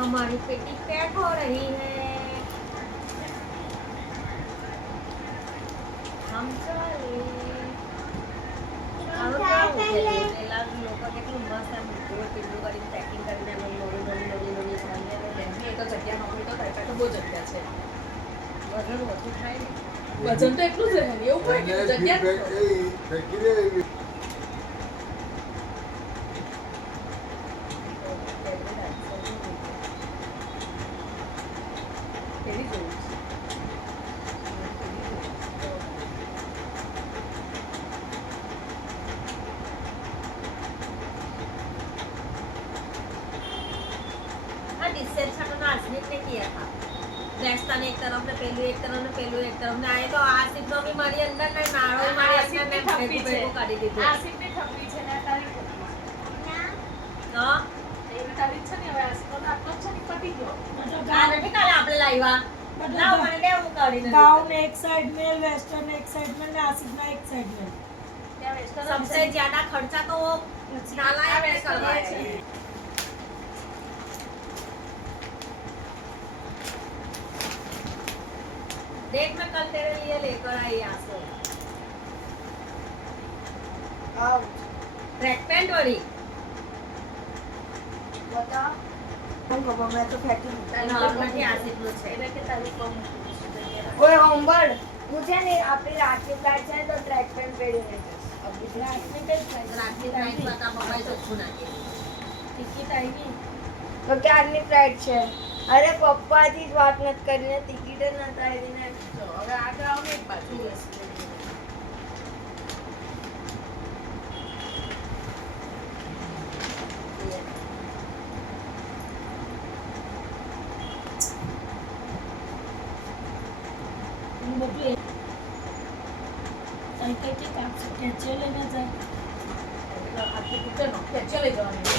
हमारी पेटी पैक हो रही है, हम चले પેલા લોકો કેટલું મસ્ત એમ ગોળ પીંડું કરીને પેકિંગ કરીને એમ નવી સાંજે એ તો જગ્યા નોકરી તો થાય તો બહુ જગ્યા છે. વજન ઓછું થાય ને. વજન તો એટલું જ રહે ને એવું કોઈ જગ્યા કેવી જોયું છે? ने किया था रेस्टोरेंट एक तरफ ने पेलू एक तरफ ने पेलू एक तरफ ने आए तो आसिफ नो भी मारी अंदर ने नारो मारी अंदर ने थप्पी છે કાઢી દીધું આસિફ ને થપ્પી છે ને તારી ના એ તારી છે ને હવે આસિફ નો આટલો છે ને પટી ગયો આને ભી કાલે આપણે લાવ્યા લાવ મને દે હું કાઢી દઉં गाउन एक साइड में वेस्टर्न एक साइड में आसिफ ना एक साइड में ત્યાં વેસ્ટર્ન सबसे ज्यादा खर्चा तो वो नालायक ने करवाया है देख मैं कल तेरे लिए लेकर आई यहाँ से ट्रैक पैंट वाली બતા હું ખબર મેં તો ફેંકી नॉर्मल की आसिफ नो છે એટલે કે તારી કોમ ઓય હોમવર્ક હું છે ને આપણી રાત્રિ ફ્લાઇટ છે તો ટ્રેક પેન્ટ પહેરીને જઈશ રાત में કઈ થાય रात की टाइम पता बबाई तो सुना के ટિકિટ આવી તો ક્યારની ફ્લાઇટ છે અરે પપ્પાથી જ વાત નથી કરીને ટિકિટ જ નથી આવી ને તો હવે આગળ આવો ને એક બાજુ साइकिल के काम से कैचे लेने जाए એટલે આખી કુકર નો ખેંચી લઈ જવાની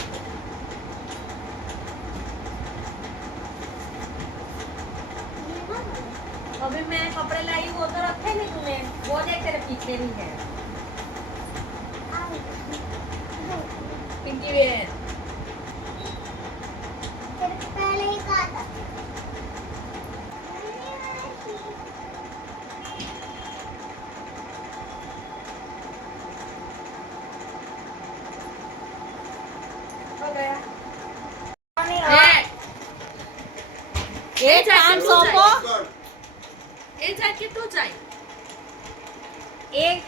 अभी मैं कपड़े लाई वो तो रखे नहीं तूने वो देख तेरे पीछे भी है પિંકી બેન पहले ही कहा था હો ગયા एक काम सौंपो એ જાય કે તું જાય एक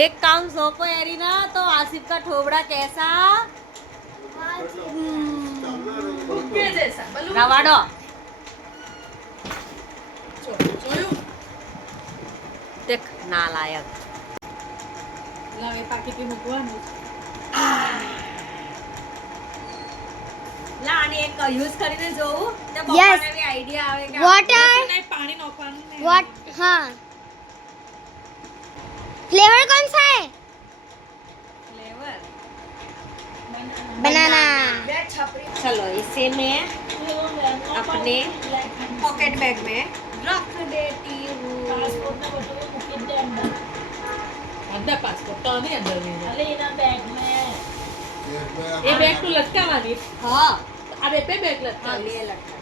एक काम सौंपो एरिना तो आसिफ का ठोबड़ा कैसा કે જैसा બલૂન रवाडो જોયું देख नालायक લાવે પાકીટી મૂકવાનું ला आने एक यूज કરીને જોઉં તે Yes. પપ્પાને બી આઈડિયા આવે કે Water. નહીં પાણી નાખવાનું ને व्हाट हाँ फ्लेवर कौन सा है फ्लेवर बनाना चलो इसे मैं अपने पॉकेट बैग में रख देती हूँ पासपोर्ट में बटन मुकिन दे अंदर અંદર પાસપોર્ટ તો નહીં અંદર નહીં अरे इना बैग में એ બેગ તું લટકાવવાની हाँ આ બે બેગ हाँ લટકાવી लिए लगता है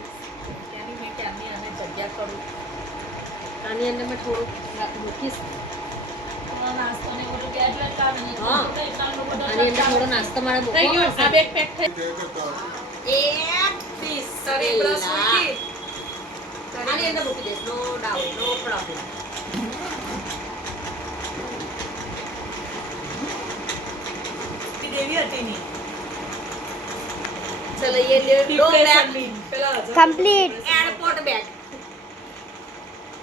ત્યાંની મેં ક્યારની આને જગ્યા કરું आनी अंदर में थोड़ा મૂકીશ और नाश्ता ने बोलो बैग में काम नहीं हाँ। तो इतना लोग આની અંદર થોડો નાસ્તો મારે થઈ ગયું આ બેગ પેક થઈ એક પીસ તારી બ્રશ મૂકી આની અંદર મૂકી દઈશ નો ડાઉટ નો પ્રોબ્લેમ દેવી હતી ની चलो ये ले लो बैग પેલા कंप्लीट एयरपोर्ट बैग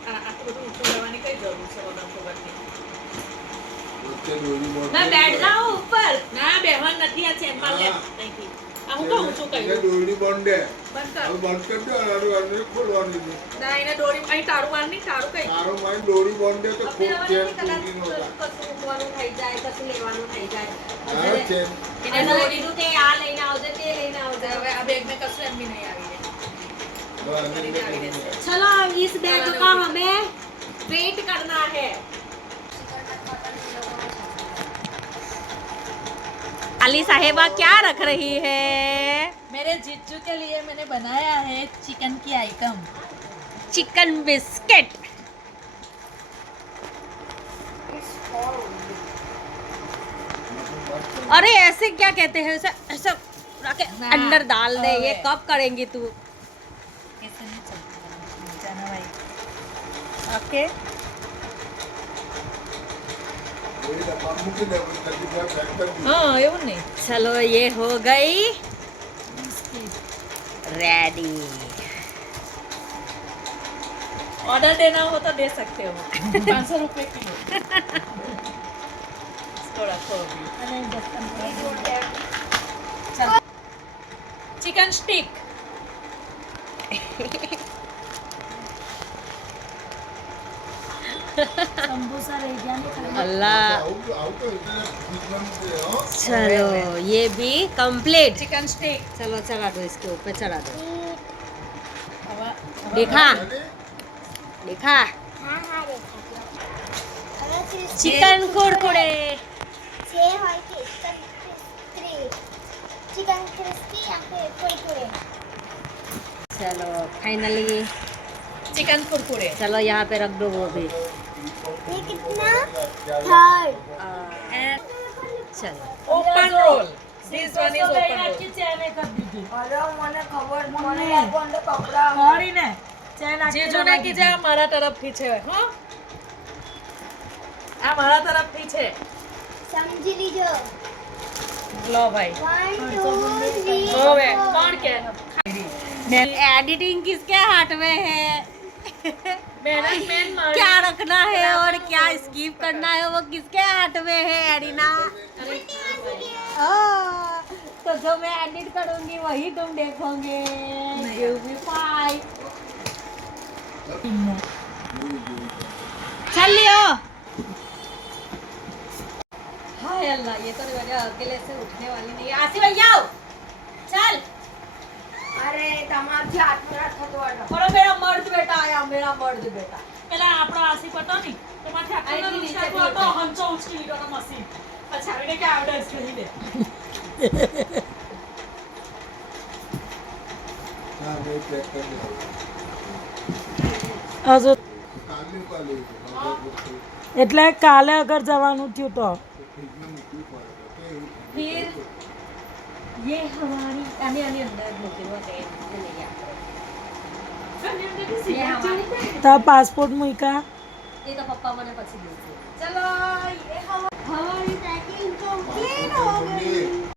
આટલું બધું ઊંચું લેવાની કઈ જરૂર છે વગર ખબરની मैं बैठ जाऊं ऊपर ના બેહવાન નથી આ ચેનમાં લે અહીંથી આ હું કહું ઊંચું કર્યું દોરી બંધ બંધ કર બંધ કરી દો અને ખોલવાની છે ના એને દોરી અહીં તારું માર નહીં તારું કઈ તારો મારી દોરી બંધ તો अपने ખૂબ वाले ચેન कदाच તૂટી નો થાય કશું મૂકવાનું થઈ જાય કશું લેવાનું થઈ જાય તારો ચેન એને તો કીધું તે આ લઈને આવજે તે લઈને આવજે હવે આ બેગ મેં કશું એમ બી નહીં આવી રહે चलो अब इस बैग का हमें वेट करना है अली साहेबा क्या रख रही है मेरे मेरे जीजू के लिए मैंने बनाया है चिकन की आइटम। Chicken biscuit. अरे ऐसे क्या कहते हैं, ऐसा ऐसा रख के ना, अंदर डाल दे। ये ओके। कब करेंगी तू? ऐसे नहीं चलता जाना भाई। ओके हाँ એવું નહીં। चलो ये हो गई रेडी। ऑर्डर देना हो तो दे सकते हो। 500 रुपए किलो। इसको रखो अभी। चल चिकन स्टिक। समोसा रह गया नहीं खाने। अल्लाह। चलो ये भी कंप्लीट। Chicken stick. चलो चढ़ा दो, इसके ऊपर चढ़ा दो। देखा देखा हाँ हाँ देखा। चिकन कुरकुरे। छे હોય કે चिकन क्रिस्पी या फिर कुरकुरे। चलो फाइनली चिकन कुरकुरे। चलो यहाँ पे रख दो वो भी। ये कितना? थर्ड। चलो open roll. This one is तो ओपन आखी रोल। ચેન એ કરી દીધી. અરે મને ખબર મને લાગ્યું અંદર કપડા કરીને ચેન આખી જીજુ ને લગાવી કીજે આ મારા તરફથી છે હો। આ મારા તરફથી છે। समझ लीजिए। લો ભાઈ। 1 2 3 હવે કોણ કે एडिटिंग किसके हाथ में है? મહેનત મેન મારી। क्या रखना है और क्या स्किप करना है वो किसके हाथ में है एरिना? तो जो मैं एडिट करूंगी वही तुम देखोगे। You be fine। चल लियो। हाय अल्लाह, ये तो वजह अकेले से उठने वाली नहीं है। आसिफ भैया आओ। चल। અરે તમારથી હાથમાં થતો હતો और मेरा मर्द बेटा आया, मेरा मर्द बेटा। પેલા આપણો આસિફ હતો ને તો માથે આટલો અહીંથી ઉચકાતો નીચેથી હતો હતો. હંચો ઉચકી લીધો તો મશીન પછી આવીને કે આવડે જ કરી દે। હજુ એટલે કાલે અગર જવાનું થયું તો फिर ये हमारी आने आने अंदर होते हुए ये हमारी તારા પાસપોર્ટ મૂક્યા ये तो पप्पा मैंने पछी दी थी। चलो ये हमारी पैकिंग कंप्लीट हो गई।